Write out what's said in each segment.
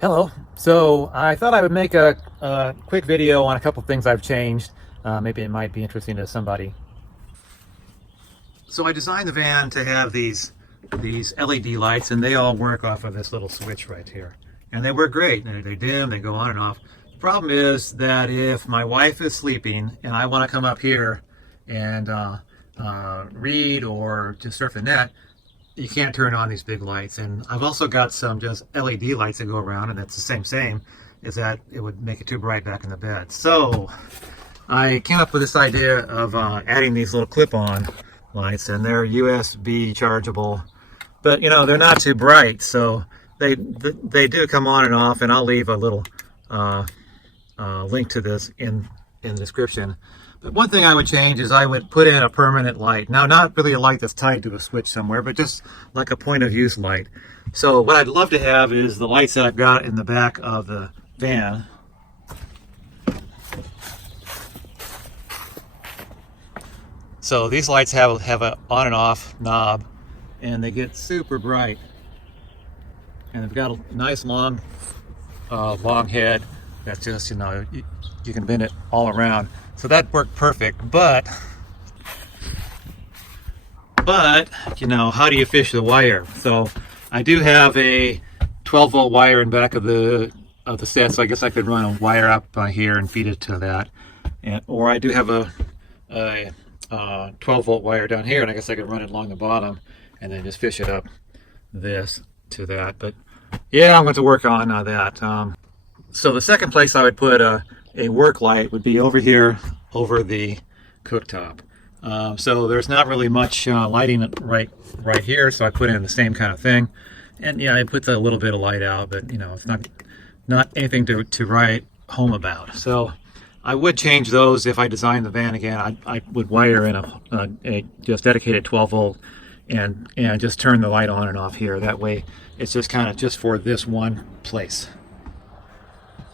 Hello. So I thought I would make a quick video on a couple things I've changed. Maybe it might be interesting to somebody. So I designed the van to have these LED lights, and they all work off of this little switch right here. And they work great. They dim, they go on and off. The problem is that if my wife is sleeping and I want to come up here and read or just surf the net, you can't turn on these big lights. And I've also got some just LED lights that go around, and that's the same, is that it would make it too bright back in the bed. So I came up with this idea of adding these little clip-on lights, and they're USB chargeable, but you know, they're not too bright, so they do come on and off, and I'll leave a little link to this in the description. But one thing I would change is I would put in a permanent light. Now, not really a light that's tied to a switch somewhere, but just like a point of use light. So what I'd love to have is the lights that I've got in the back of the van. So these lights have a on and off knob, and they get super bright. And they've got a nice long head that's just, you know, you can bend it all around. So that worked perfect, but you know, how do you fish the wire? So I do have a 12-volt wire in back of the set, so I guess I could run a wire up here and feed it to that, or I do have a 12-volt wire down here, and I guess I could run it along the bottom and then just fish it up this to that. But yeah, I'm going to work on that. So the second place I would put a work light would be over here, over the cooktop. So there's not really much lighting right here, so I put in the same kind of thing. And yeah, it puts a little bit of light out, but you know, it's not anything to write home about. So I would change those if I designed the van again. I would wire in a just dedicated 12-volt and just turn the light on and off here. That way it's just kind of just for this one place.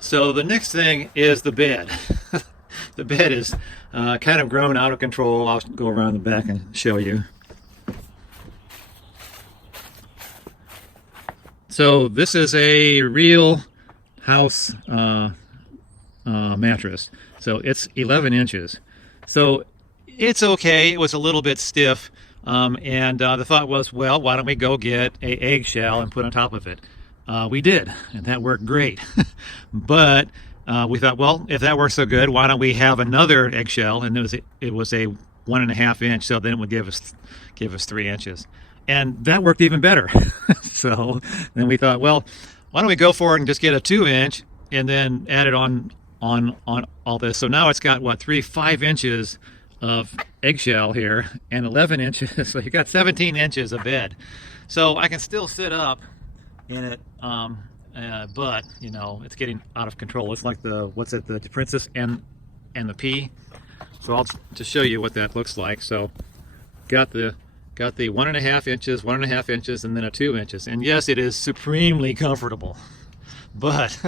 So the next thing is the bed. The bed is kind of grown out of control. I'll go around the back and show you. So this is a real house mattress. So it's 11 inches. So it's okay. It was a little bit stiff. And the thought was, well, why don't we go get an eggshell and put on top of it? We did, and that worked great. But we thought, well, if that works so good, why don't we have another eggshell? And it was a 1.5 inch, so then it would give us 3 inches, and that worked even better. So then we thought, well, why don't we go for it and just get a 2-inch and then add it on all this. So now it's got what, 5 inches of eggshell here and 11 inches. So you got 17 inches of bed. So I can still sit up in it, but you know, it's getting out of control. It's like the Princess and the Pea. So I'll just show you what that looks like. So got the 1.5 inches, 1.5 inches, and then a 2 inches. And yes, it is supremely comfortable, but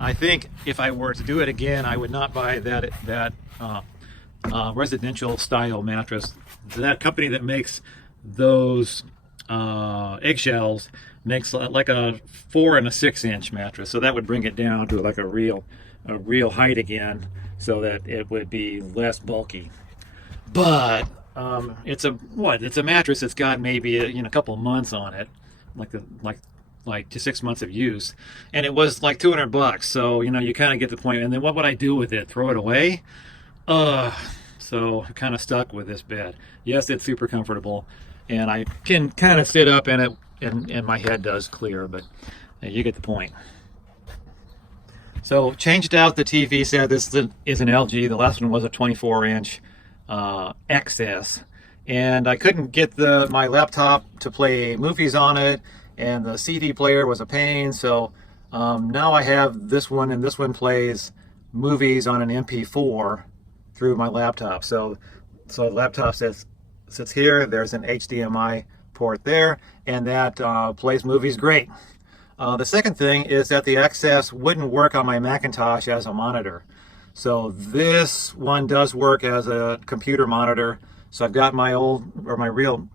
I think if I were to do it again, I would not buy that residential style mattress. That company that makes those eggshells makes like a 4 and a 6 inch mattress, so that would bring it down to like a real height again, so that it would be less bulky. But it's a mattress that's got maybe a couple of months on it, like to 6 months of use, and it was like $200. So you know, you kind of get the point. And then what would I do with it? Throw it away? So I'm kind of stuck with this bed. Yes, it's super comfortable, and I can kind of sit up in it, and my head does clear, but you get the point. So changed out the TV set. This is an LG. The last one was a 24-inch XS, and I couldn't get my laptop to play movies on it, and the CD player was a pain. So now I have this one, and this one plays movies on an MP4 through my laptop. So the laptop sits here. There's an HDMI port there, and that plays movies great. The second thing is that the XS wouldn't work on my Macintosh as a monitor. So this one does work as a computer monitor. So I've got my real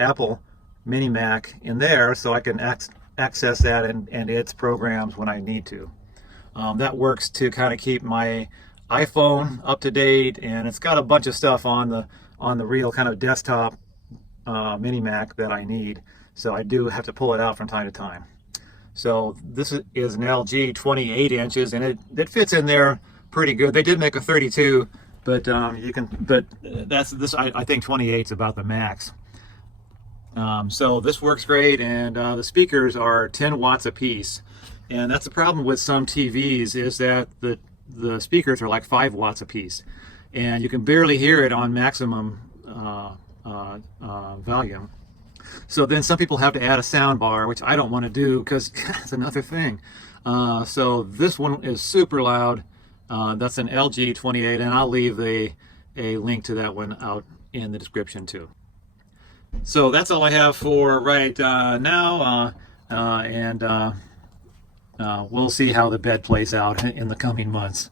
Apple Mini Mac in there, so I can access that and its programs when I need to. That works to kind of keep my iPhone up to date, and it's got a bunch of stuff on the real kind of desktop mini Mac that I need. So I do have to pull it out from time to time. So this is an LG 28 inches, and it fits in there pretty good. They did make a 32, but that's this. I think 28 is about the max. So this works great, and the speakers are 10 watts a piece. And that's the problem with some TVs, is that the speakers are like 5 watts a piece, and you can barely hear it on maximum volume. So then some people have to add a sound bar, which I don't want to do because that's another thing. So this one is super loud. That's an LG 28, and I'll leave a link to that one out in the description too. So that's all I have for right now, and we'll see how the bed plays out in the coming months.